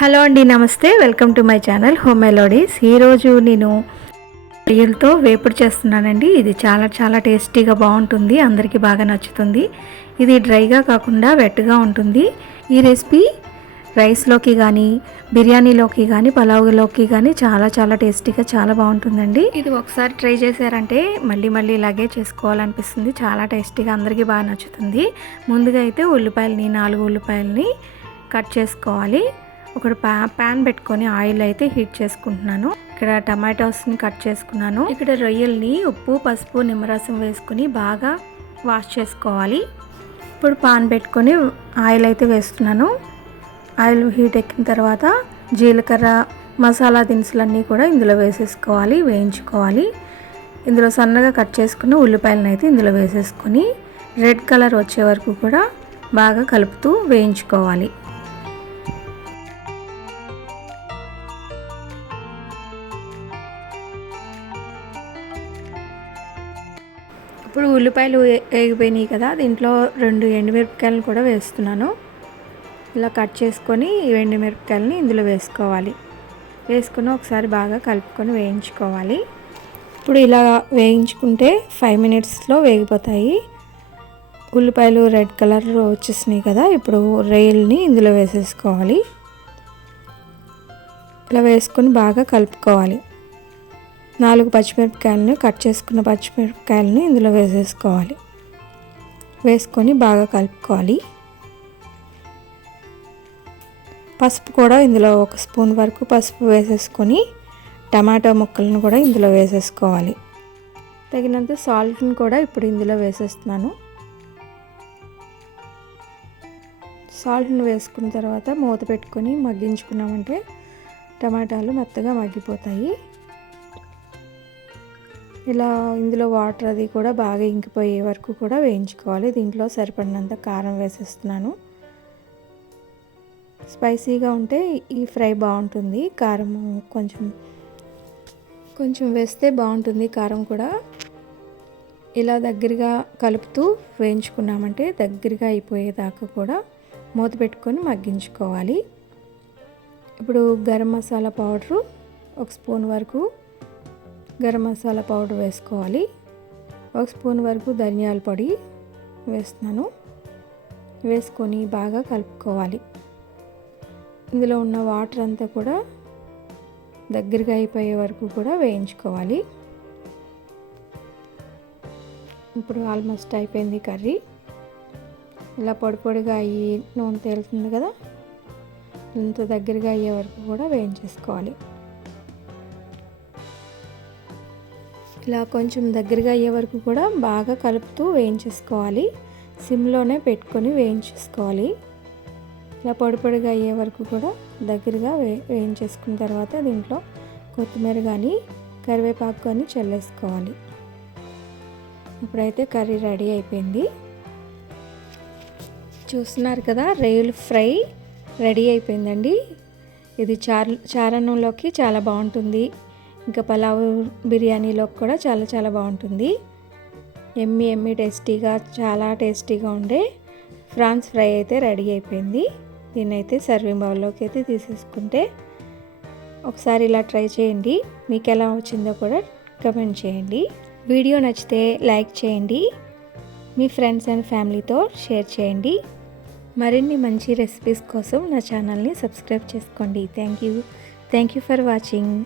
Hello అండి, నమస్తే. Welcome to my channel home melodies. ఈరోజు నేను రొయ్యలతో వేపుడు చేస్తున్నానండి. ఇది చాలా చాలా టేస్టీగా బాగుంటుంది, అందరికీ బాగా నచ్చుతుంది. ఇది డ్రైగా కాకుండా వెట్గా ఉంటుంది. ఈ రెసిపీ రైస్లోకి కానీ, బిర్యానీలోకి కానీ, పలావ్లోకి కానీ చాలా చాలా టేస్టీగా చాలా బాగుంటుందండి. ఇది ఒకసారి ట్రై చేశారంటే మళ్ళీ మళ్ళీ ఇలాగే చేసుకోవాలనిపిస్తుంది. చాలా టేస్టీగా అందరికీ బాగా నచ్చుతుంది. ముందుగా అయితే ఉల్లిపాయలని 4 ఉల్లిపాయలని కట్ చేసుకోవాలి. ఒక ప్యాన్ పెట్టుకొని ఆయిల్ అయితే హీట్ చేసుకుంటున్నాను. ఇక్కడ టమాటోస్ని కట్ చేసుకున్నాను. ఇక్కడ రొయ్యల్ని ఉప్పు, పసుపు, నిమ్మరసం వేసుకుని బాగా వాష్ చేసుకోవాలి. ఇప్పుడు పాన్ పెట్టుకొని ఆయిల్ అయితే వేస్తున్నాను. ఆయిల్ హీట్ ఎక్కిన తర్వాత జీలకర్ర, మసాలా దినుసులన్నీ కూడా ఇందులో వేసేసుకోవాలి, వేయించుకోవాలి. ఇందులో సన్నగా కట్ చేసుకున్న ఉల్లిపాయలను అయితే ఇందులో వేసేసుకొని రెడ్ కలర్ వచ్చే వరకు కూడా బాగా కలుపుతూ వేయించుకోవాలి. ఇప్పుడు ఉల్లిపాయలు వేగిపోయినాయి కదా, దీంట్లో 2 ఎండుమిరపకాయలను కూడా వేస్తున్నాను. ఇలా కట్ చేసుకొని ఈ ఎండుమిరపకాయలని ఇందులో వేసుకోవాలి. వేసుకొని ఒకసారి బాగా కలుపుకొని వేయించుకోవాలి. ఇప్పుడు ఇలా వేయించుకుంటే 5 మినిట్స్లో వేగిపోతాయి. ఉల్లిపాయలు రెడ్ కలర్ వచ్చేసినాయి కదా, ఇప్పుడు రొయ్యల్ని ఇందులో వేసేసుకోవాలి. ఇలా వేసుకొని బాగా కలుపుకోవాలి. 4 పచ్చిమిరపకాయలని కట్ చేసుకున్న పచ్చిమిరపకాయలని ఇందులో వేసేసుకోవాలి. వేసుకొని బాగా కలుపుకోవాలి. పసుపు కూడా ఇందులో 1 స్పూన్ వరకు పసుపు వేసేసుకొని టమాటో ముక్కలను కూడా ఇందులో వేసేసుకోవాలి. తగినంత సాల్ట్ని కూడా ఇప్పుడు ఇందులో వేసేస్తున్నాను. సాల్ట్ని వేసుకున్న తర్వాత మూత పెట్టుకొని మగ్గించుకున్నామంటే టమాటాలు మెత్తగా మగ్గిపోతాయి. ఇలా ఇందులో వాటర్ అది కూడా బాగా ఇంకిపోయే వరకు కూడా వేయించుకోవాలి. దీంట్లో సరిపడినంత కారం వేసేస్తున్నాను. స్పైసీగా ఉంటే ఈ ఫ్రై బాగుంటుంది. కారం కొంచెం వేస్తే బాగుంటుంది. కారం కూడా ఇలా దగ్గరగా కలుపుతూ వేయించుకున్నామంటే దగ్గరగా అయిపోయేదాకా కూడా మూత పెట్టుకొని మగ్గించుకోవాలి. ఇప్పుడు గరం మసాలా పౌడరు 1 స్పూన్ వరకు గరం మసాలా పౌడర్ వేసుకోవాలి. 1 స్పూన్ వరకు ధనియాల పొడి వేస్తున్నాను. వేసుకొని బాగా కలుపుకోవాలి. ఇందులో ఉన్న వాటర్ అంతా కూడా దగ్గరగా అయిపోయే వరకు కూడా వేయించుకోవాలి. ఇప్పుడు ఆల్మోస్ట్ అయిపోయింది కర్రీ. ఇలా పొడి పొడిగా అయ్యి నూనె తేలుతుంది కదా, ఇంత దగ్గరగా అయ్యే వరకు కూడా వేయించేసుకోవాలి. ఇలా కొంచెం దగ్గరగా అయ్యే వరకు కూడా బాగా కలుపుతూ వేయించేసుకోవాలి. సిమ్లోనే పెట్టుకొని వేయించేసుకోవాలి. ఇలా పొడి పొడిగా అయ్యే వరకు కూడా దగ్గరగా వేయించేసుకున్న తర్వాత దీంట్లో కొత్తిమీర కానీ కరివేపాకు కానీ చల్లేసుకోవాలి. ఇప్పుడైతే కర్రీ రెడీ అయిపోయింది. చూస్తున్నారు కదా, రొయ్యల ఫ్రై రెడీ అయిపోయిందండి. ఇది చారన్నంలోకి చాలా బాగుంటుంది. ఇంకా పలావ్, బిర్యానీలోకి కూడా చాలా చాలా బాగుంటుంది. ఎమ్మి టేస్టీగా, చాలా టేస్టీగా ఉండే ఫ్రాన్స్ ఫ్రై అయితే రెడీ అయిపోయింది. దీన్ని అయితే సర్వింగ్ బౌల్లోకి అయితే తీసేసుకుంటే ఒకసారి ఇలా ట్రై చేయండి. మీకు ఎలా వచ్చిందో కూడా కమెంట్ చేయండి. వీడియో నచ్చితే లైక్ చేయండి. మీ ఫ్రెండ్స్ అండ్ ఫ్యామిలీతో షేర్ చేయండి. మరిన్ని మంచి రెసిపీస్ కోసం నా ఛానల్ని సబ్స్క్రైబ్ చేసుకోండి. Thank you for watching.